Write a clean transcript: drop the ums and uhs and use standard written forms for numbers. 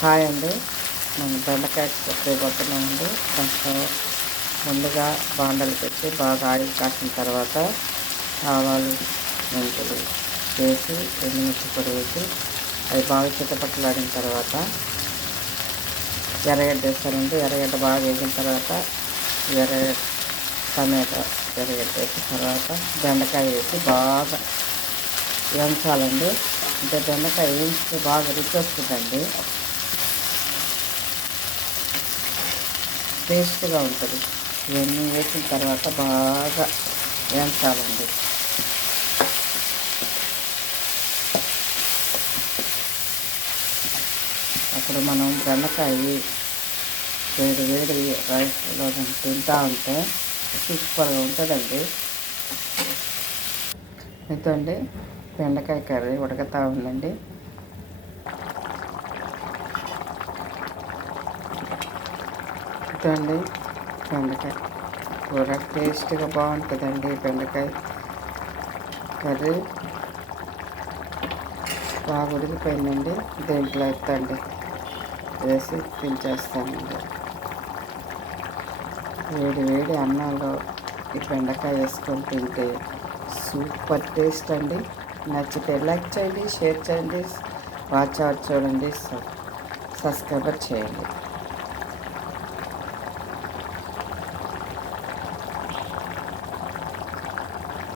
Hi అండి. మనం బెండకాయ చేయబోతున్నామండి. దాంట్లో ముందుగా బాండలు పెట్టి బాగా ఆయిల్ కాసిన తర్వాత ఆవాలు మెంతులు వేసి ఎండుమిర్చి పొడి వేసి అవి బాగా చిట్టపట్టలాడిన తర్వాత ఎర్రగడ్డ వేస్తానండి. ఎర్రగడ్డ బాగా వేసిన తర్వాత ఎర్రగడ్డ టమాటా ఎర్రగడ్డ వేసిన తర్వాత బెండకాయ వేసి బాగా వేయించాలండి. అంటే బెండకాయ వేయించితే బాగా రుచి వస్తుందండి, టేస్ట్గా ఉంటుంది. ఇవన్నీ వేసిన తర్వాత బాగా వేయించాలండి. అప్పుడు మనం బెండకాయ వేడి వేడి రైస్లో తింటూ ఉంటే సూపర్గా ఉంటుందండి. ఇదండి బెండకాయ కర్రీ ఉడకతా ఉందండి. ఇదండి బెండకాయ కూర టేస్ట్గా బాగుంటుందండి. బెండకాయ కర్రీ బాగా ఉడికిపోయిందండి. దీంట్లో ఎత్తండి వేసి తినేస్తానండి. వేడి వేడి అన్నంలో ఈ బెండకాయ వేసుకొని తింటే సూపర్ టేస్ట్ అండి. నచ్చితే లైక్ చేయండి, షేర్ చేయండి, వాచ్ అవుట్ చూడండి, సబ్స్క్రైబర్ చేయండి.